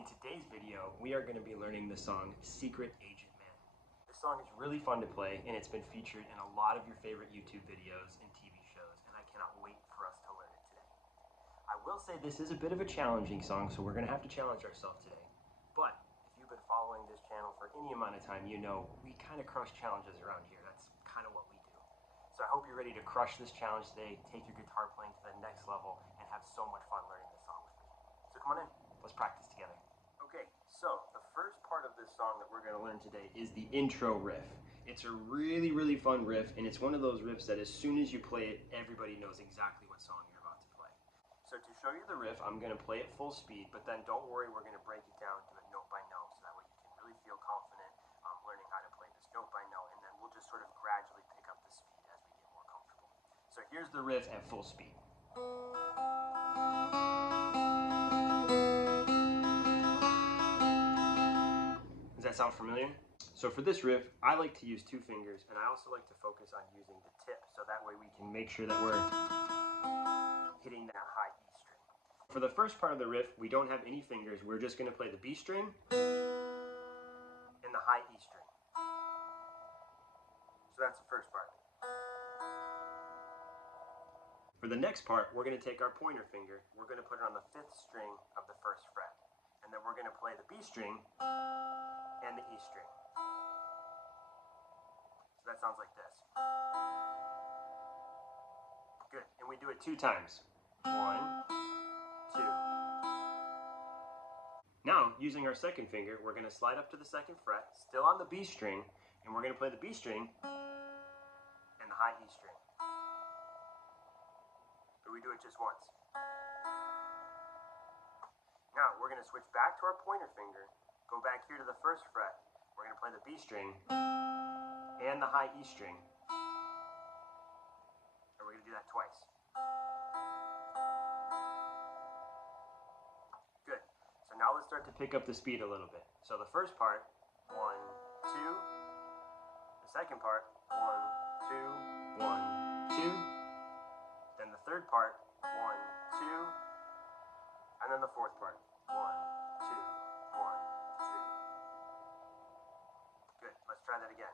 In today's video, we are going to be learning the song Secret Agent Man. This song is really fun to play, and it's been featured in a lot of your favorite YouTube videos and TV shows, and I cannot wait for us to learn it today. I will say this is a bit of a challenging song, so we're going to have to challenge ourselves today. But if you've been following this channel for any amount of time, you know we kind of crush challenges around here. That's kind of what we do. So I hope you're ready to crush this challenge today, take your guitar playing to the next level, and have so much fun learning this song with me. So come on in, let's practice together. Okay, so the first part of this song that we're going to learn today is the intro riff. It's a really, really fun riff, and it's one of those riffs that as soon as you play it, everybody knows exactly what song you're about to play. So to show you the riff, I'm going to play it full speed, but then don't worry, we're going to break it down, do it note by note, so that way you can really feel confident learning how to play this note by note, and then we'll just sort of gradually pick up the speed as we get more comfortable. So here's the riff at full speed. Does that sound familiar? So for this riff, I like to use two fingers, and I also like to focus on using the tip, so that way we can make sure that we're hitting that high E string. For the first part of the riff, we don't have any fingers. We're just going to play the B string and the high E string. So that's the first part. For the next part, we're going to take our pointer finger, we're going to put it on the 5th string of the 1st fret, and then we're going to play the B string and the E string. So that sounds like this. Good, and we do it 2 times. 1, 2. Now, using our 2nd finger, we're going to slide up to the 2nd fret, still on the B string, and we're going to play the B string and the high E string. But we do it just once. Now, we're going to switch back to our pointer finger, go back here to the 1st fret, we're going to play the B string and the high E string, and we're going to do that twice. Good. So now let's start to pick up the speed a little bit. So the first part, 1, 2. The second part, 1, 2, 1, 2. Then the third part, 1, 2. And then the fourth part, 1, 2, 1, 2. Good. Let's try that again.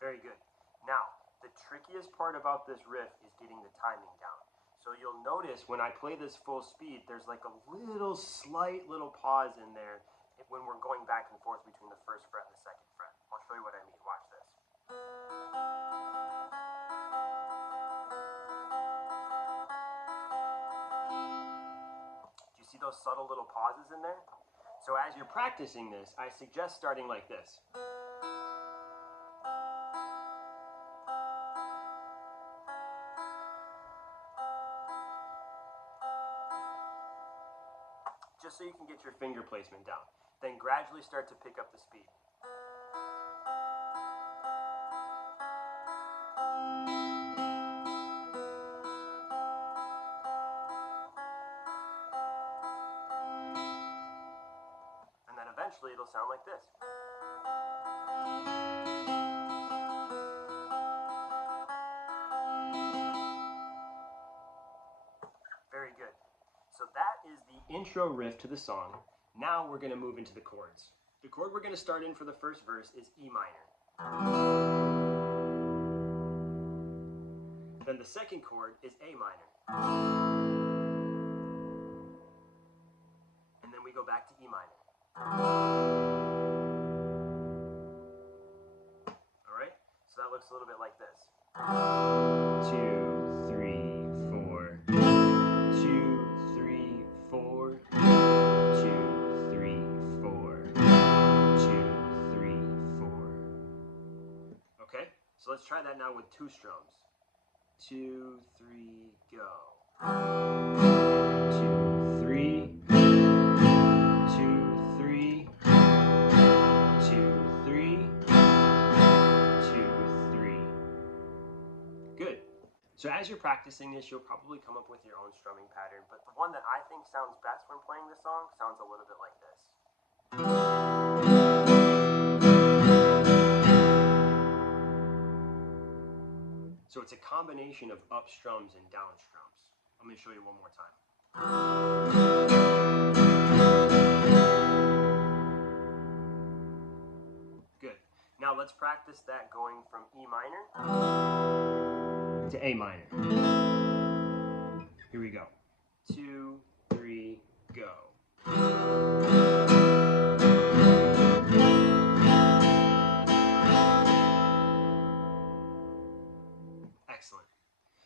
Very good. Now, the trickiest part about this riff is getting the timing down. So you'll notice when I play this full speed, there's like a slight little pause in there when we're going back and forth between the 1st fret and the 2nd fret. I'll show you what I mean. Watch this. Do you see those subtle little pauses in there? So as you're practicing this, I suggest starting like this. Just so you can get your finger placement down. Then gradually start to pick up the speed. And then eventually it'll sound like this. Very good. So that is the intro riff to the song. Now we're going to move into the chords. The chord we're going to start in for the first verse is E minor. Then the second chord is A minor. And then we go back to E minor. Alright? So that looks a little bit like this. 2, 3, 4. 2, 3, 4. 2, 3, 4. 2, 3, 4. Okay, so let's try that now with 2 strums. 2, 3, go. 2, 3. 2, 3. 2, 3. 2, 3. Good. So as you're practicing this, you'll probably come up with your own strumming pattern, but the one that I think sounds best when playing this song sounds a little bit like this. So it's a combination of up strums and down strums. I'm going to show you one more time. Good. Now let's practice that going from E minor to A minor. Here we go. 2, 3, go. Excellent.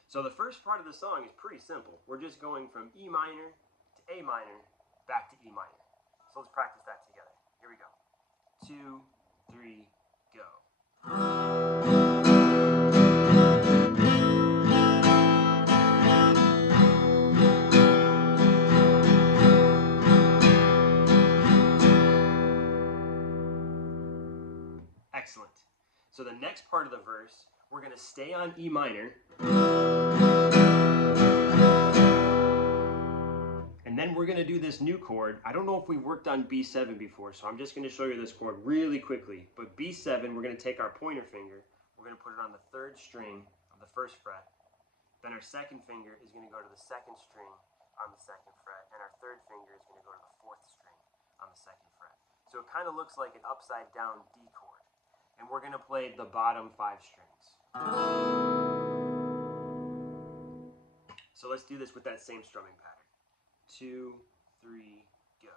So the first part of the song is pretty simple. We're just going from E minor to A minor, back to E minor. So let's practice that together. Here we go. 2, 3, go. Excellent. So the next part of the verse, we're going to stay on E minor. And then we're going to do this new chord. I don't know if we worked on B7 before, so I'm just going to show you this chord really quickly. But B7, we're going to take our pointer finger, we're going to put it on the 3rd string of the 1st fret. Then our 2nd finger is going to go to the 2nd string on the 2nd fret, and our 3rd finger is going to go to the 4th string on the 2nd fret. So it kind of looks like an upside down D chord. And we're going to play the bottom 5 strings. So let's do this with that same strumming pattern. 2, 3, go.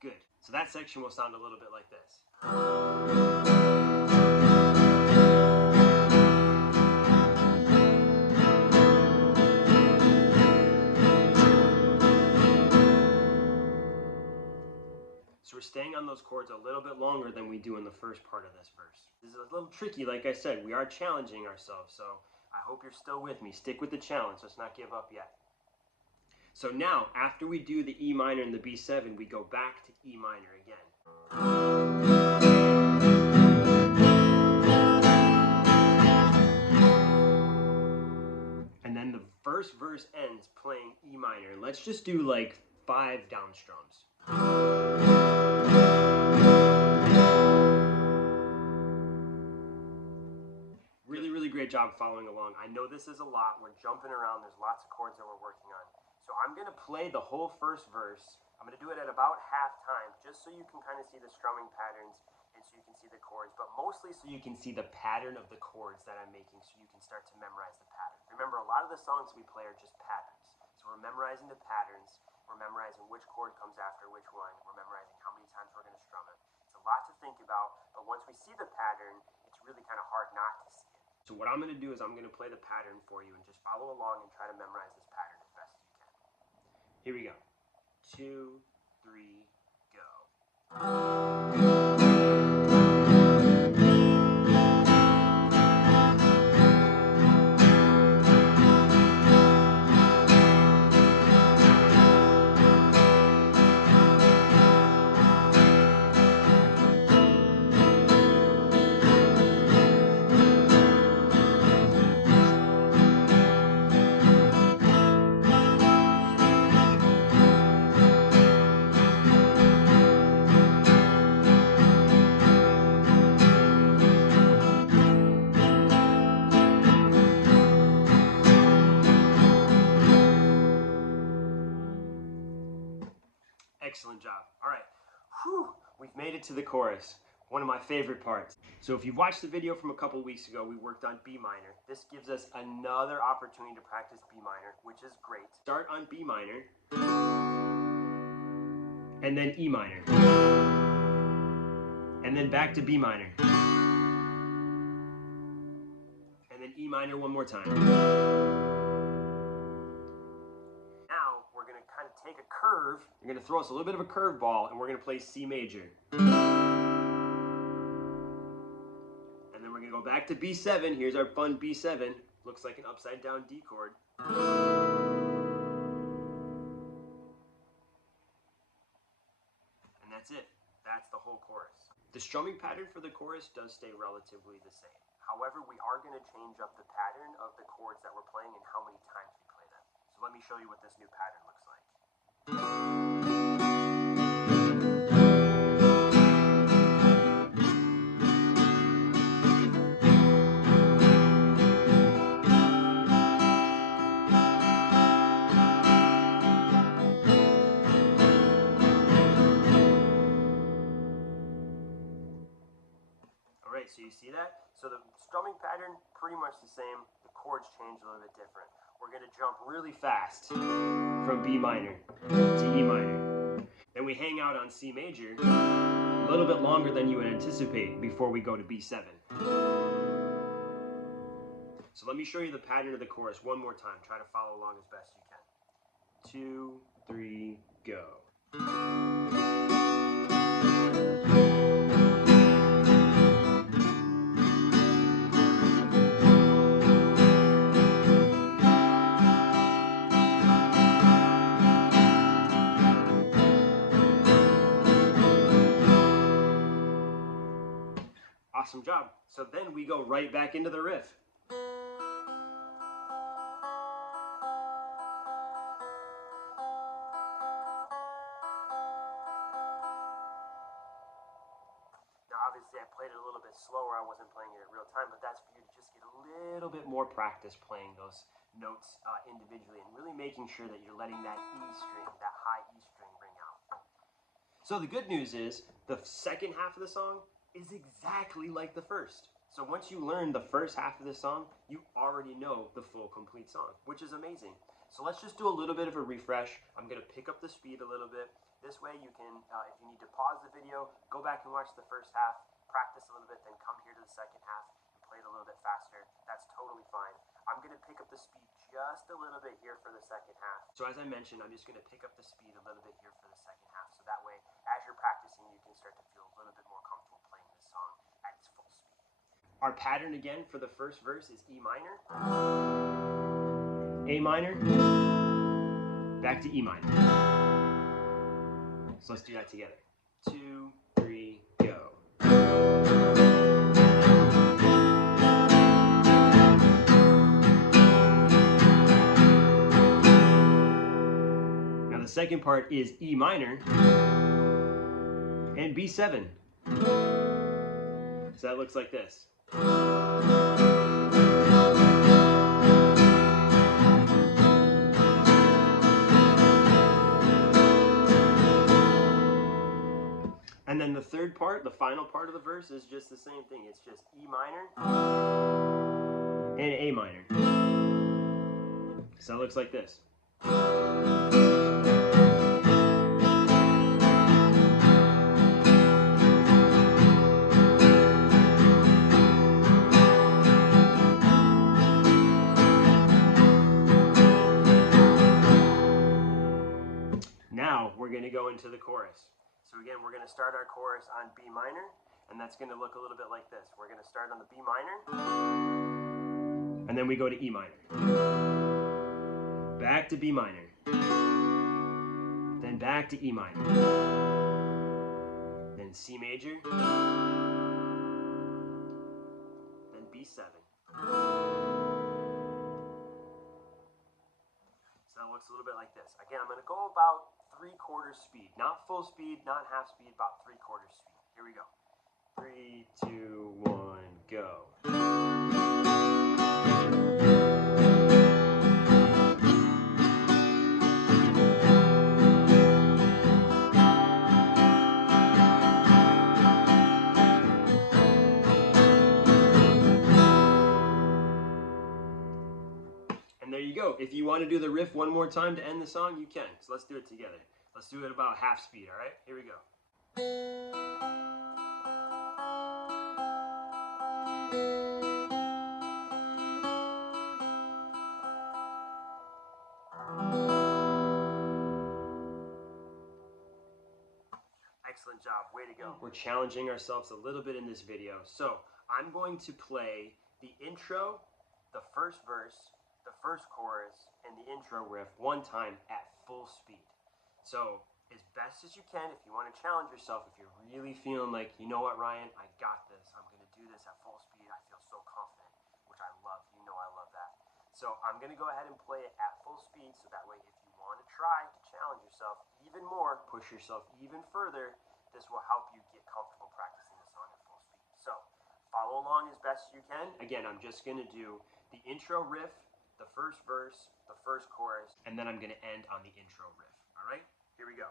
Good. So that section will sound a little bit like this. So we're staying on those chords a little bit longer than we do in the first part of this verse. This is a little tricky, like I said. We are challenging ourselves, so I hope you're still with me. Stick with the challenge. Let's not give up yet. So now, after we do the E minor and the B7, we go back to E minor again. And then the first verse ends playing E minor. Let's just do like 5 down strums. Really great job following along. I know this is a lot. We're jumping around. There's lots of chords that we're working on. So I'm going to play the whole first verse. I'm going to do it at about half time, just so you can kind of see the strumming patterns and so you can see the chords, but mostly so you can see the pattern of the chords that I'm making so you can start to memorize the pattern. Remember, a lot of the songs we play are just patterns. So we're memorizing the patterns. We're memorizing which chord comes after which one. We're memorizing how many times we're going to strum it. It's a lot to think about, but once we see the pattern, it's really kind of hard not to see it. So what I'm going to do is I'm going to play the pattern for you and just follow along and try to memorize this pattern as best as you can. Here we go. 2, 3, go. Excellent job. All right. Whew. We've made it to the chorus. One of my favorite parts. So if you've watched the video from a couple weeks ago, we worked on B minor. This gives us another opportunity to practice B minor, which is great. Start on B minor, and then E minor, and then back to B minor, and then E minor one more time. Now we're going to kind of take a curve. You're going to throw us a little bit of a curveball, and we're going to play C major. And then we're going to go back to B7. Here's our fun B7. Looks like an upside down D chord. And that's it. That's the whole chorus. The strumming pattern for the chorus does stay relatively the same. However, we are going to change up the pattern of the chords that we're playing and how many times we play them. So let me show you what this new pattern looks like. so you see that? So the strumming pattern, pretty much the same. The chords change a little bit different. We're gonna jump really fast from B minor to E minor. Then we hang out on C major a little bit longer than you would anticipate before we go to B7. So let me show you the pattern of the chorus one more time. Try to follow along as best you can. 2, 3, go. Awesome job. So then we go right back into the riff. Now obviously I played it a little bit slower, I wasn't playing it in real time, but that's for you to just get a little bit more practice playing those notes individually and really making sure that you're letting that E string, that high E string ring out. So the good news is the second half of the song is exactly like the first. So once you learn the first half of the song, you already know the full complete song, which is amazing. So let's just do a little bit of a refresh. I'm gonna pick up the speed a little bit. This way you can, if you need to pause the video, go back and watch the first half, practice a little bit, then come here to the second half and play it a little bit faster. That's totally fine. I'm gonna pick up the speed just a little bit here for the second half. So as I mentioned, I'm just gonna pick up the speed a little bit here for the second half. So that way, as you're practicing, you can start to feel a little bit more comfortable playing this song at its full speed. Our pattern again for the first verse is E minor, A minor, back to E minor. So let's do that together. 2, 3, go. Now the second part is E minor and B7. So that looks like this. And then the third part, the final part of the verse is just the same thing. It's just E minor and A minor. So it looks like this. Now we're going to go into the chorus. So again, we're going to start our chorus on B minor, and that's going to look a little bit like this. We're going to start on the B minor, and then we go to E minor. Back to B minor. Then back to E minor. Then C major. Then B7. So that looks a little bit like this. Again, I'm going to go about 3/4 speed. Not full speed, not half speed, about 3/4 speed. Here we go. 3, 2, 1, go. And there you go. If you want to do the riff one more time to end the song, you can. So let's do it together. Let's do it about half speed, all right? Here we go. Excellent job, way to go. We're challenging ourselves a little bit in this video. So I'm going to play the intro, the first verse, the first chorus, and the intro riff one time at full speed. So as best as you can, if you want to challenge yourself, if you're really feeling like, you know what, Ryan, I got this. I'm going to do this at full speed. I feel so confident, which I love. You know I love that. So I'm going to go ahead and play it at full speed, so that way if you want to try to challenge yourself even more, push yourself even further, this will help you get comfortable practicing the song at full speed. So follow along as best you can. Again, I'm just going to do the intro riff, the first verse, the first chorus, and then I'm going to end on the intro riff. All right? Here we go.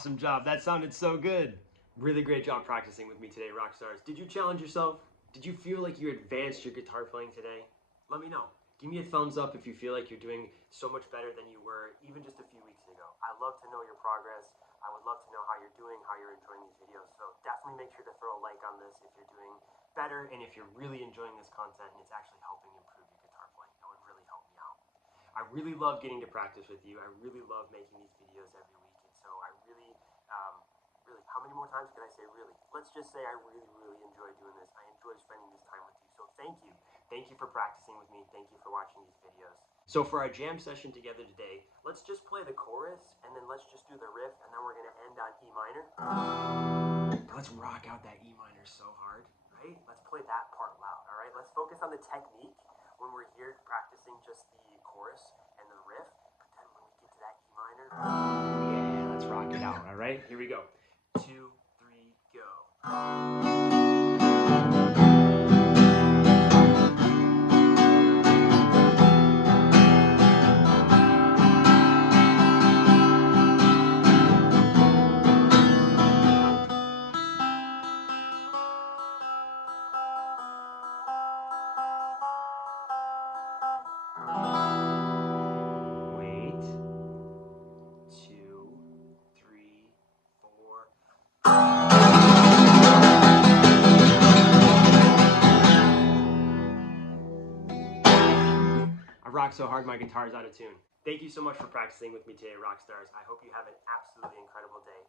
Awesome job. That sounded so good. Really great job practicing with me today, rock stars. Did you challenge yourself? Did you feel like you advanced your guitar playing today? Let me know. Give me a thumbs up if you feel like you're doing so much better than you were even just a few weeks ago. I love to know your progress. I would love to know how you're doing, how you're enjoying these videos. So definitely make sure to throw a like on this if you're doing better and if you're really enjoying this content and it's actually helping improve your guitar playing. That would really help me out. I really love getting to practice with you. I really love making these videos every week. And so I really, how many more times can I say really? Let's just say I really, really enjoy doing this. I enjoy spending this time with you. So thank you. Thank you for practicing with me. Thank you for watching these videos. So for our jam session together today, let's just play the chorus and then let's just do the riff and then we're gonna end on E minor. Let's rock out that E minor so hard, right? Let's play that part loud, all right? Let's focus on the technique when we're here practicing just the chorus and the riff, but then when we get to that E minor, yeah, let's rock it out, all right? Here we go. 2, 3, go. Wait. 2, 3, 4. I rock so hard my guitar's out of tune. Thank you so much for practicing with me today, rock stars. I hope you have an absolutely incredible day.